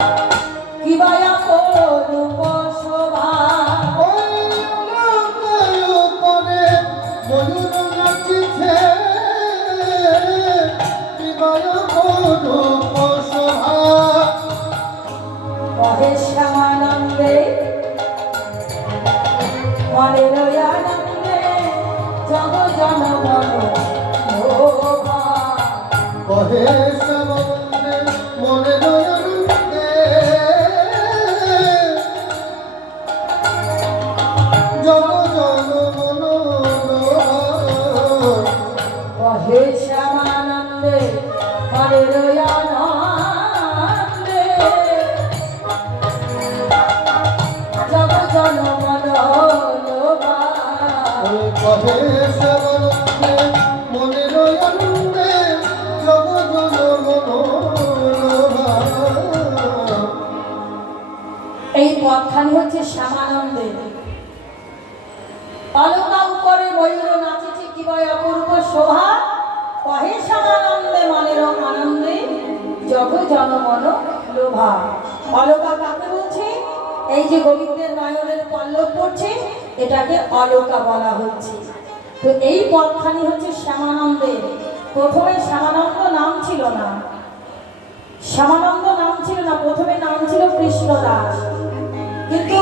কিবায়া করুপ শোভা করে ময়ূর নাচিছে কিবায়া করুপ শোভা কহে শ্যামানন্দে মনের আনন্দে জগ জনগণ শোভা কহে শ্যামানন্দে মনের আনন্দে জগ জনগণ কহে শ্যামানন্দে মনের আনন্দে জগ জনগণ শোভা কহে শ্যামানন্দে মনের আনন্দে জগ জনগণ এই পথখানি হচ্ছে শ্যামানন্দে। অলকা উপরে ময়ূর নাচিছে কিবায় অপূর্ব শোভা কহে শ্যামানন্দে মনের আনন্দে জগ জনমন লোভা। অলকা কাকে বলছে? এই যে গোবিন্দের নয়নের পল্লব পড়ছে এটাকে অলকা বলা হচ্ছে। তো এই পথখানি হচ্ছে শ্যামানন্দে। প্রথমে শ্যামানন্দ নাম ছিল না, শ্যামানন্দ নাম ছিল না, প্রথমে নাম ছিল কৃষ্ণদাস। কিন্তু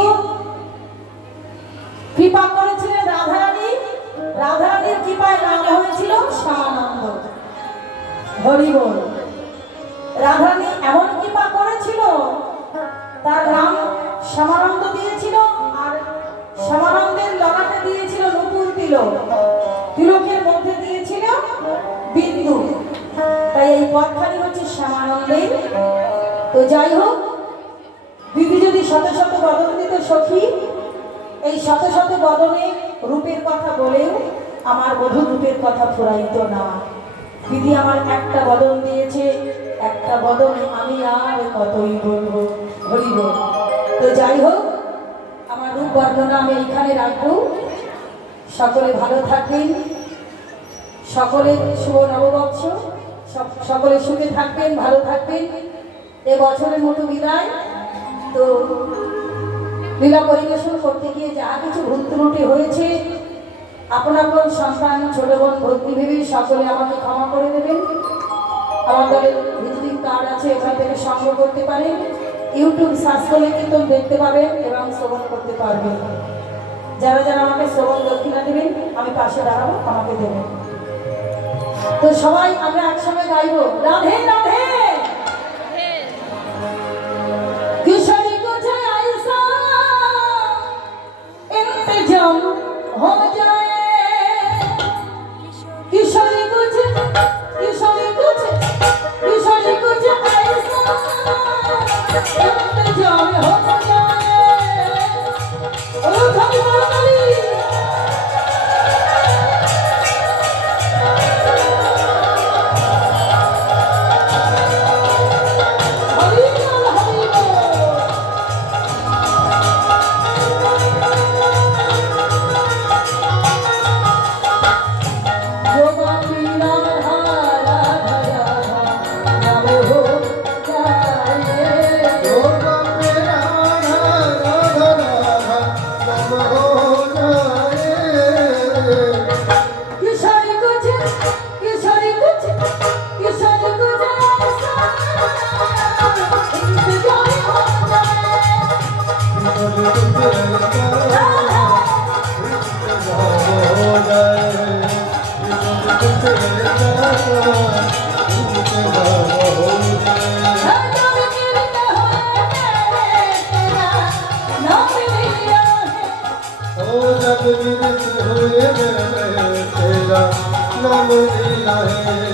কৃপা করেছিলেন রাধারানী, রাধারানীর কৃপায় নাম হয়েছিল শ্যামানন্দ। হরি বল। রাধারানী এমন কৃপা করেছিল তার নাম শ্যামানন্দ দিয়েছিল, আর শ্যামানন্দের ললাটে দিয়েছিল নূপুর তিলক, তিলকের মধ্যে দিয়েছিল বিন্দু। তাই এই পথখানি হচ্ছে শ্যামানন্দের। তো যাই হোক, দিদি যদি শত শত বদন দিত সখী, এই শত শত বদনে রূপের কথা বলেও আমার বধূ রূপের কথা ফুরাইত না। দিদি আমার একটা বদন দিয়েছে, একটা বদনে আমি আর কতই বলবো। হরি বল। তো যাই হোক, আমার রূপ বর্ণনা আমি এইখানে রাখবো। সকলে ভালো থাকবেন, সকলে শুভ নববর্ষ, সকলে সুখে থাকবেন, ভালো থাকবেন। এ বছরের মতো বিদায়। তো লীলা পরিবেশন করতে গিয়ে যা কিছু ভুল ত্রুটি হয়েছে আপন আপন সন্তান ছোট বোন ভক্তি ভেবে সকলে আমাকে ক্ষমা করে দেবেন। আমার দলের ভিজিটিং কার্ড আছে, এখান থেকে সংগ্রহ করতে পারেন। ইউটিউব সার্চ করলে কিন্তু দেখতে পাবেন এবং শ্রবণ করতে পারবেন। যারা যারা আমাকে শ্রবণ দক্ষিণা দেবেন আমি পাশে দাঁড়াবো, আমাকে দেবেন। তো সবাই আমরা একসঙ্গে গাইবো রাধে রাধে। किशोरी कुछ ऐसा इंतजाम हो जाए, किशोरी कुछ ऐसा इंतजाम हो जाए। ओ भगवानी जब तेरा नाम लिया है।